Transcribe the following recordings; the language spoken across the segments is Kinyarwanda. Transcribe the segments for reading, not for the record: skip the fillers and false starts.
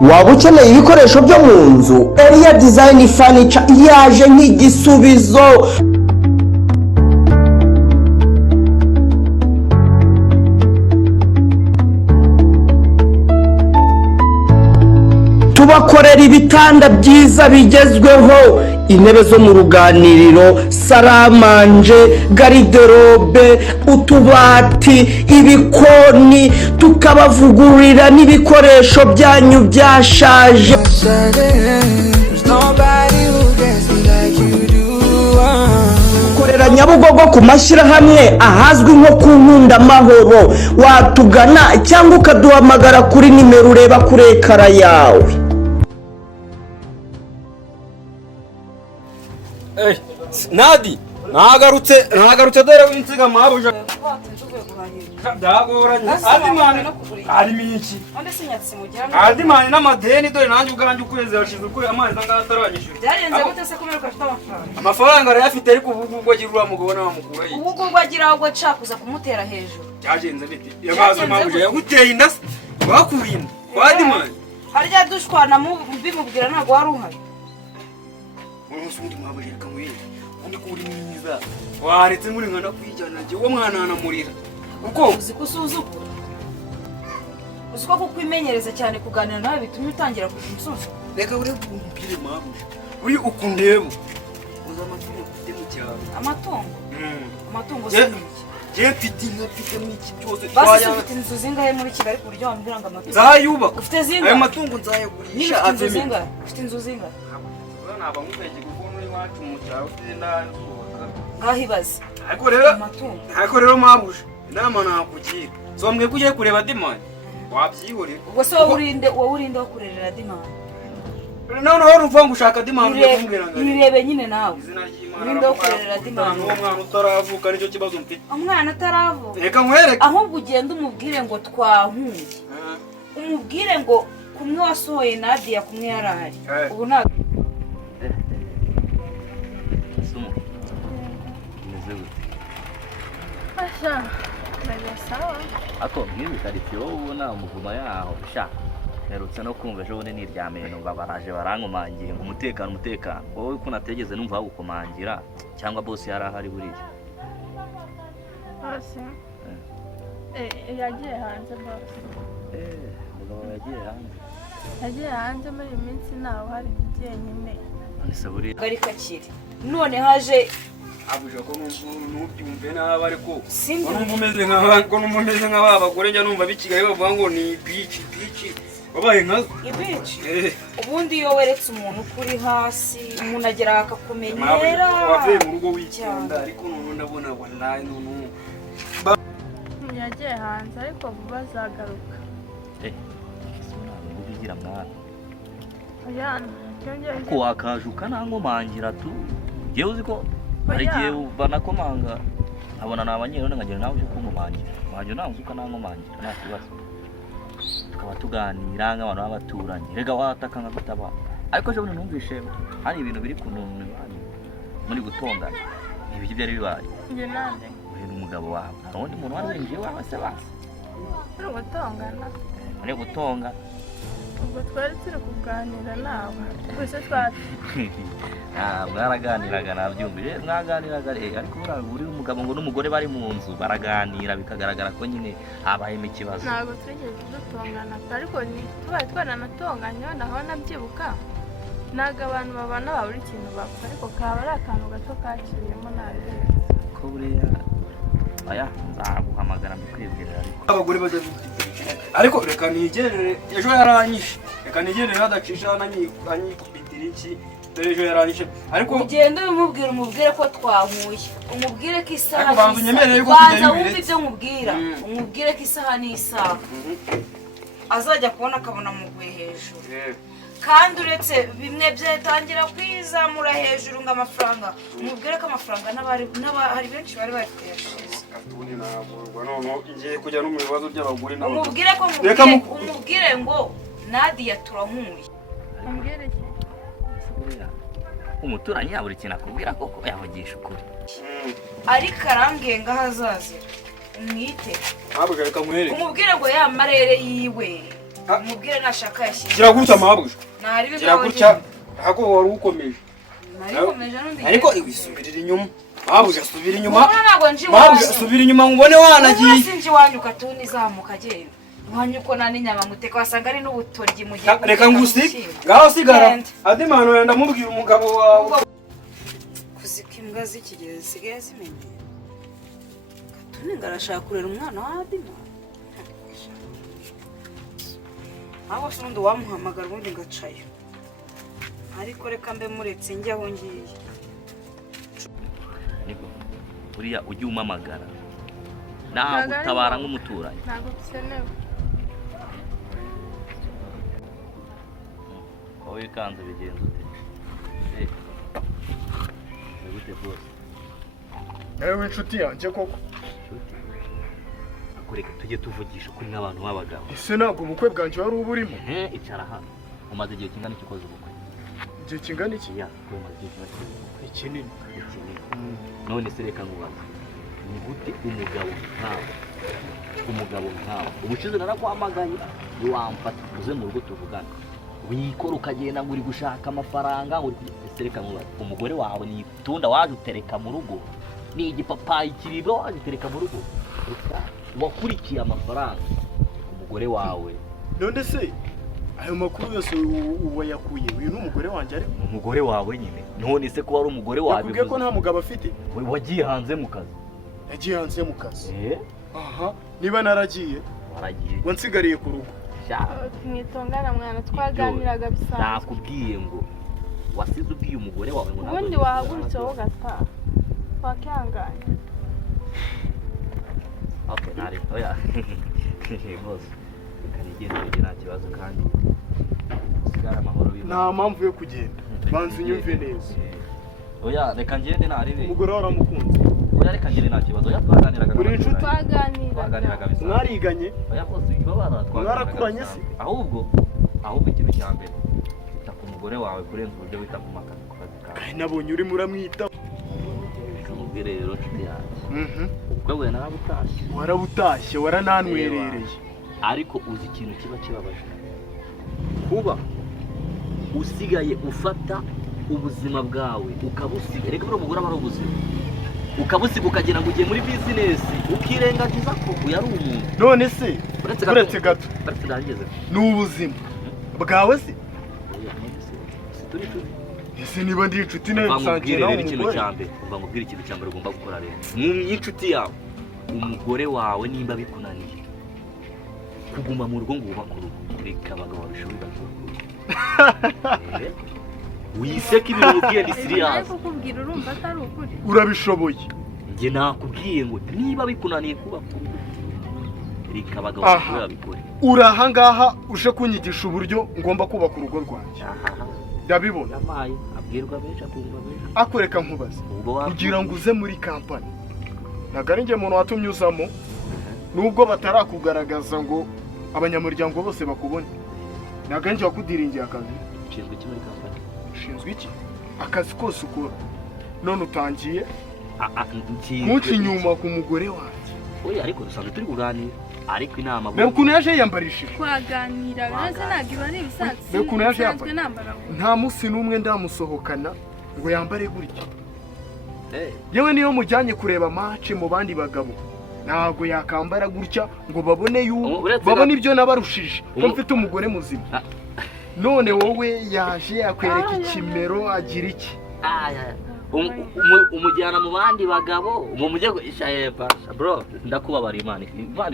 waba ukeneye ibikoresho byo mu nzu Area Design Furniture yaje nk'igisubizo. Tubakorera ibitanda byiza bigezweho, intebe zo mu ruganiriro, saramanje, garderobe, utubati, ibikoni, tukabavugurira n'ibikoresho byanyu byashaje. Korera Nyabugogo ku mashyirahamwe ahazwi nko ku Nkundamahoro. Watugana cyangwa ukaduhamagara kuri nimero ureba kuri ekara yawe. Nadi, nagarutse dore winsiga mabuja. Dagoranye. Adiman n'amadeni dore nanjye ubwanjye ukwezi yashize ukuri amazi angataranyishije. Byarenze gute se kumera ufite amafaranga? Amafaranga rero afite ariko ubwo agira mugabo n'amukura yi. Ubwo agira ahubwo cakuza kumutera hejuru. Byagenze biti. Yamaze mabuja yaguteye inda. Bakurinda. Adiman. Harya dushwana mu bimubwira ntago wari uhari. Umusudi mabuja kamwe. Undi kuri mwiza. Waretse muri nkana kwijana je wo mwana anamurira. Uko uzikusuzuko. Uzuko kukwimenyereza cyane kuganira nawe bitumye utangira kugira umususu. Reka uri kumpire mabuja. Uri ukundebo. Uza amatungo ufite mu cyaro. Amatungo? Amatungo se niki? Je mfite mwiki cyose twaya. Basi ufite inzu zingahe muri Kigali ku buryo wambwira ngo amatungo? Zayubaka. Ufite zingahe? Ayo matungo nzayagurisha avemi. Ufite inzu zingahe? Naba ngubege kuko muri wacu mu cyaro ufite ndanzuka. Ngahibaze. Ariko rero mabuja. Inama nakugira. So mwe kugiye kureba Adiman. Wabyihore. Ubwo so wowe urinde wo kurerera Adiman. Noneho urumva ngo ushaka Adiman kumbwira ngo. Irebe nyine nawe. Izina ry'Imana. Urinde wo kurerera Adiman. Uwo mwana utaravuka nicyo kibazo mfite. Umwana ataravuka. Reka nkwereke. Ahubwo ugenda umubwire ngo twahunye. Umubwire ngo kumwe wasohoye Nadia kumwe yarahari. Ubu nta Asha, sawa. Ako ngibi karitiyo ubona umuvuma yaho sha. Nerutse no kumva ejo bundi niryamye numva baraje barankomangiye ngo umutekano wowe ko nategeze numva bagukomangira cyangwa Bose yari ahari buriye. Bose yagiye hanze Bose. Mugabo yagiye hanze muri iminsi nawe hari jyenyine. Anise buriye gari kakiri none haje abuje ko nubyumve nawe ariko numva umeze nk'abagore njya numva bikigaye bavuga ngo ni beach babaye nkazo ibici. Ubundi iyo weretse umuntu kuri hasi umuntu agera akakumenyera wavuye mu rugo wikunda ariko none ndabona wallahi none yagiye hanze ariko vuba azagaruka. ngo bigira mwana Ayana ko wakajuka nankomangira tu yewe uziko hari gihe banakomanga abona nabanyero nkagira nawe uje kunkomangira waje nawe uzuka nankomangira nta kibazo tukaba tuganira nk'abantu b'abaturanyi rega wataka nkagutaba ariko je buno numvishe hari ibintu biri kununu muri gutongana ibiki byari bibaye nge nande uyu umugabo wawe undi muntu wari winjiye wawe se basi muri gutonga ubwo twari turi kuganira nawe twese twari mwaraganiraga nabyumvire mwaganiraga ariko uri umugabo ngo n'umugore bari mu nzu baraganira bikagaragara ko nyine habayemo ikibazo. Ntabwo twigeze dutongana ariko tubaye twaranatonganye naho nabyibuka ntabwo abantu babana babura ikintu bapfa ariko kaba ari akantu gato kaciyemo nabi ko buriya aya nzaguhamagara mbikwibwira abagore bajya ariko reka nigerere ejo yaranyishe reka nigerere hadacisha anyikubitira iki dore ejo yaranyishe ariko ugende umubwire ko twahuye umubwire ko isaha banza unyemerere yuko tugenda wumva ibyo nkubwira umubwire ko isaha ni isaha azajya kubona akabona muguye hejuru kandi uretse bimwe byatangira kwizamura hejuru ngo amafaranga umubwire ko amafaranga hari benshi bari bafite yashize atuni nabwo none ngiye kujya no mu bibazo by'abagore nabo umubwire ko umubwire ngo Nadia turahumuye ambwire iki umuturanyi yaburi kintu akubwira koko yavugisha ukuri ariko arambwiye ngo ahazaze mwite mabuja reka muhere umubwire ngo ya marere yiwe umubwire nashaka yashyize gira gutya mabuja ntari gira gutya ntabwo wari ukomeje narikomeje n'undi ariko wisubirira inyuma mabuja subira inyuma mabuja mabuja subira inyuma ngubone wanagiye sinzi wanyuka tuni zamuka agenda wanyuko nani nyama muteka wasanga ari n'ubutoryi mu gihe reka ngusike ngaho sigara Adiman wenda mubwira umugabo wawe kuzika imbwa z'ikigezi zisigaye zimenye katuni ngarashaka kurera umwana wa Adiman aho se undi wamuhamagara ubundi ngacayo ariko reka mbe muretse njye aho ngiye niko buriya ujye umamagara naho utabara nk'umuturanyi ntabwo bikenewe wowe kanze bigenze ute gute bose nawe w'inshuti yanjye koko akureka tujye tuvugisha ukuri n'abantu b'abagabo ese ntabwo ubukwe bwanjye wari uba urimo icara hano umaze igihe kingana iki ukoze ubukwe igihe kingana iki umaze igihe kingana iki ikinini none se reka nkubaze ni gute umugabo nkawe ubushize narakwamaganye ntiwamfata uze mu rugo tuvugane wikora ukagenda ngo uri gushaka amafaranga ese reka nkubaze umugore wawe ni itunda waje utereka mu rugo ni igipapayi kiribwa waje utereka mu rugo wakurikiye amafaranga umugore wawe none se ayo makuru yose wayakuye uyu ni umugore wanjye ariko umugore wawe nyine none se ko wari umugore wawe yakubwiye ko nta mugabo afite wagiye hanze mu kazi yagiye hanze mu kazi aha niba naragiye waragiye wansigariye ku rugo mwitongana mwana twaganiraga bisanzwe nakubwiye ngo wasize ubwiye umugore wawe ngo ubundi wahagurutse wowe ugataha wakihanganye okay nari oya bose kanigeze nta kibazo kandi sigara amahoro nta mpamvu yo kugenda banza unyumve neza oya reka ngende naribe umugore waramukunze oya reka ngende nta kibazo oya twaganiraga kuri inshuti twaganiraga bisa mwariganye oya bose ibabara mwarakuranye se ahubwo ikintu cya mbere wita ku mugore wawe kurenza uburyo wita ku kazi kawe nabonye urimo uramwitaho umubwire rero nshuti yanjye ubwo we narabutashye warabutashye warananwerereye ariko uzi ikintu kiba kibabaje kuba usigaye ufata ubuzima bwawe ukabusiga reka buri umugore aba ari ubuzima ukabusiga ukagira ngo ugiye muri bizinesi ukirengagiza ko uyu ari umuntu none se uretse gato ni ubuzima bwawe se ese niba ndi inshuti nawe gusangira nawe umugore mbamubwire ikintu cya mbere ugomba gukora rero nk'inshuti yawe umugore wawe nimba bikunaniye kuguma mu rugo ngo wubake urugo reka abagabo babishoboye wiseka ibintu mubwiye ni siriyazi kukubwira urumva atari ukuri urabishoboye njye nakubwiye ngo niba bikunaniye kubaka urugo reka abagabo babishoboye babikore uri ahangaha uje kunyigisha uburyo ngomba kubaka urugo rwanjye ndabibona yamaye abwirwa benshi akumva benshi akureka nkubaze kugira ngo uze muri kampani ntabwo ari njye muntu watumye uzamo nubwo batarakugaragaza ngo abanyamuryango bose bakubone ntabwo ari njye wakudiringiye akazi ushinzwe iki muri kampani ushinzwe iki akazi kose ukora none utangiye ntuci inyuma ku mugore wanjye oya ariko dusanzwe turi kuganira ariko inama reba ukuntu yaje yiyambarishije twaganira maze ntabwo iba ari ibisatsi reba ukuntu yaje nsanzwe nambara nta munsi n'umwe ndamusohokana ngo yambare gutya yewe niyo mujyanye kureba match mu bandi bagabo ntabwo yakambara gutya ngo babone babone ibyo nabarushije ko mfite umugore muzima none wowe yaje akwereka ikimero agira iki umujyana mu bandi bagabo ngo mujye gushayepasha bro ndakubabara imana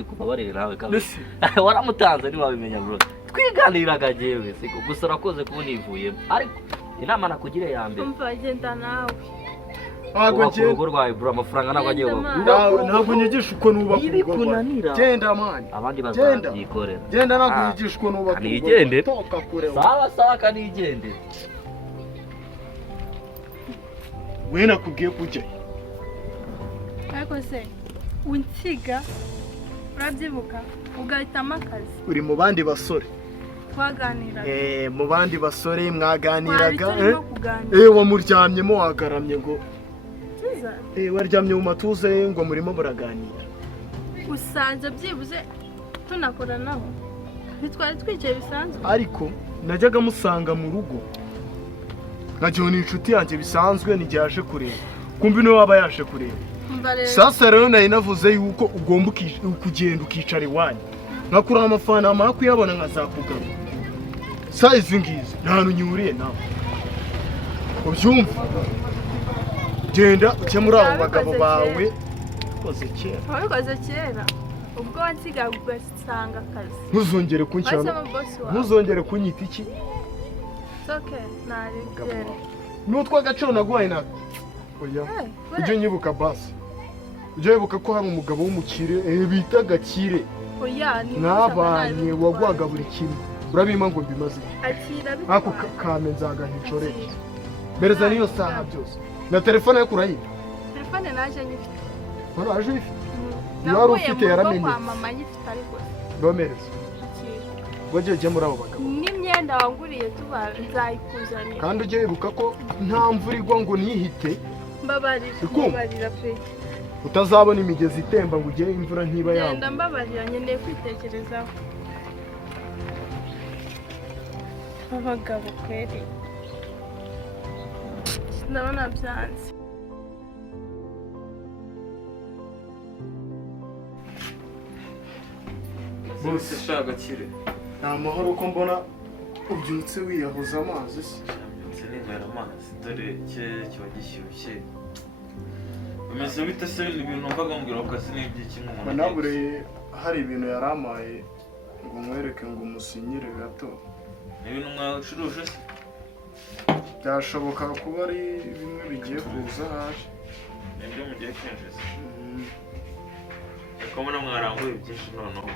ikubabarire nawe kabisa waramutanze ntiwabimenya bro twiganiriraga jewe siko gusa urakoze kuba univuyemo ariko inama nakugire ya mbere umva genda nawe ntabwo ngenda urugo rwawe bro amafaranga ntabwo agiye ntabwo nyigisha uko nubaka urugo rwawe genda mani abandi bazabyikorera genda ntabwo nyigisha uko nubaka urugo rwawe toka kure sawa kanigende we nakubwiye kujya ariko se unsiga urabyibuka ugahitamo akazi uri mu bandi basore twaganiraga mu bandi basore mwaganiraga kuganira wamuryamyemo wagaramye ngo waryamye mu matuza ye ngo murimo muraganira usanze byibuze tunakoranaho ntitwari twicaye bisanzwe ariko najyaga musanga mu rugo nkajyaho ni inshuti yanjye bisanzwe n'igihe yaje kureba kumva niwe waba yaje kureba sasa rero nari navuze yuko ugomba kugenda ukicara iwanyu nkakura amafaranga namara kuyabona nkazakugaruka saa izi ngizi nta hantu nyuriye nawe ubyumva genda uke muri abo bagabo bawe wabikoze kera ubwo wansigaye ugasanga akazi ntuzongere kunshyira ntuzongere kunyita iki n'utwo agaciro naguhaye nako oya ujye unyibuka basi ujye wibuka ko hari umugabo w'umukire bita gakire mwabanye waguhaga buri kimwe urabima ngo mbimaze ako kame nzagahicorere mbereza niyo saha byose na telefone yo kurayira telefone naje nyifite waraje ifite iyo wari ufite yaramenye ndomereza wajye muri abo bagabo n'imyenda wanguriye nzayikuzanira kandi ujye wibuka ko nta mvura igwa ngo ntihite mbabarira pe utazabona imigezi itemba ngo ugere imvura ntiba yawe genda mbabarira nkeneye kwitekerezaho abagabo kweri ndabona byanze Bose shaka kire nta mahoro ko mbona ubyutse wiyahoza amazi se byutse ninywera amazi dore kiba gishyushye bimeze bite se ibintu numvaga mbwira ko kasi n'ibyiki nk'umuntu nabure hari ibintu yaramaye ngo mwereke ngo musinyire gato ibintu mwacuruje se byashoboka kuba ari bimwe bigiye kuza haje nibyo mugiye kwinjiza reka mbona mwaranguye byinshi noneho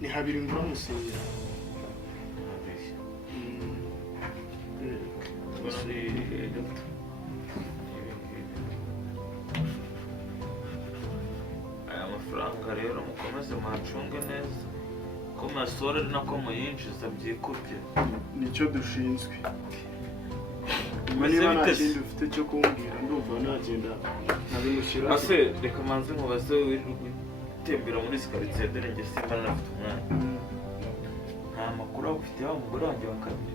ni habiri ngura musinyira aya mafaranga rero mukomeze mwacunge neza ko masore ari nako muyinjiza byikubye nicyo dushinzwe niba nta kindi ufite cyo kumbwira ndumva nagenda nkabimushyira ase reka manze nkubaze wirirwe utembera muri sikaritsiye dore njye simba nafite umwana nta makuru waba ufite wa mugore wanjye wa kabiri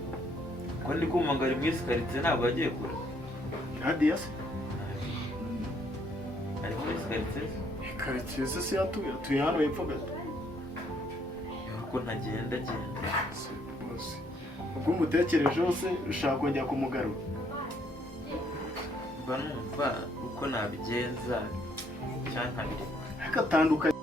ko ndi kumva ngo ari muri sikaritsiye ntabwo yagiye kure hadiya se ari muri sikaritsiye karitsiye se si atuye hano hepfo gato ko ntagenda ubwo umutekerejeho se ushaka kongera kumugarura mba numva uko nabigenza cyangwa nkabiri ariko atandukanye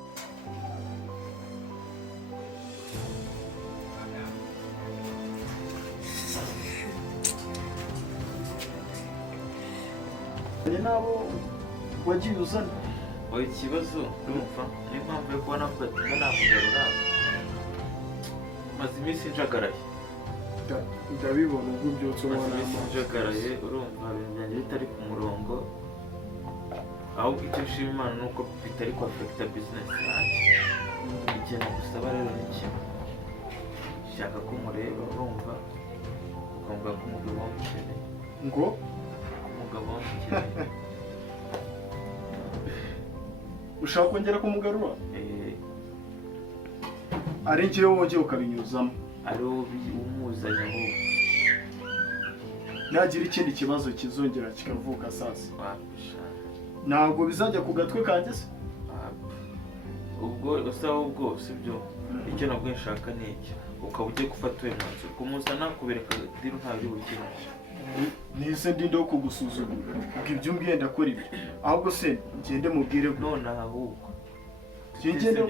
nabo wagiye uzana oya ikibazo numva niyo mpamvu yo kuba navuga ati mba namugarura maze iminsi njagaraye ndabibona ubwo ubyutse maze iminsi njagaraye urumva ibintu byanjye bitari ku murongo ahubwo icyo nshima Imana ni uko bitari kwafekita bizinesi yanjye ikintu gusaba rero ni kimwe ushaka ko umureba urumva ukumva ko umugabo wamukeneye ngo umugabo wamukeneye ushaka kongera kumugarura ari njyewe wongeye ukabinyuzamo ari umuzanye ahubwo nagira ikindi kibazo kizongera kikavuka sasa ntabwo bizajya ku gatwe kanjye se ubwo usaba bwose ibyo icyo nabwo nshaka ni iki ukaba ugiye gufata uyu mwanzuro kumuzana kubereka diri ntabyo bukinisha nise ndinde wo kugusuzugura ubwo ibyo umbwiye ndakora ibi ahubwo se ngende mubwire nonaha ahubwo ngende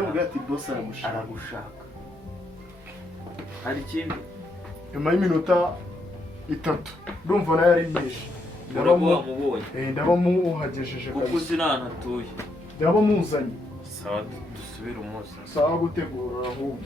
mubwire ati Bose aragushaka hari ikindi nyuma y'iminota 3 ndumva nayo ari myinshi ndaba muhagejeje kuko uzi n'ahantu atuye ndaba muzanye sawa dusubire umunsi sawa gutegura ahubwo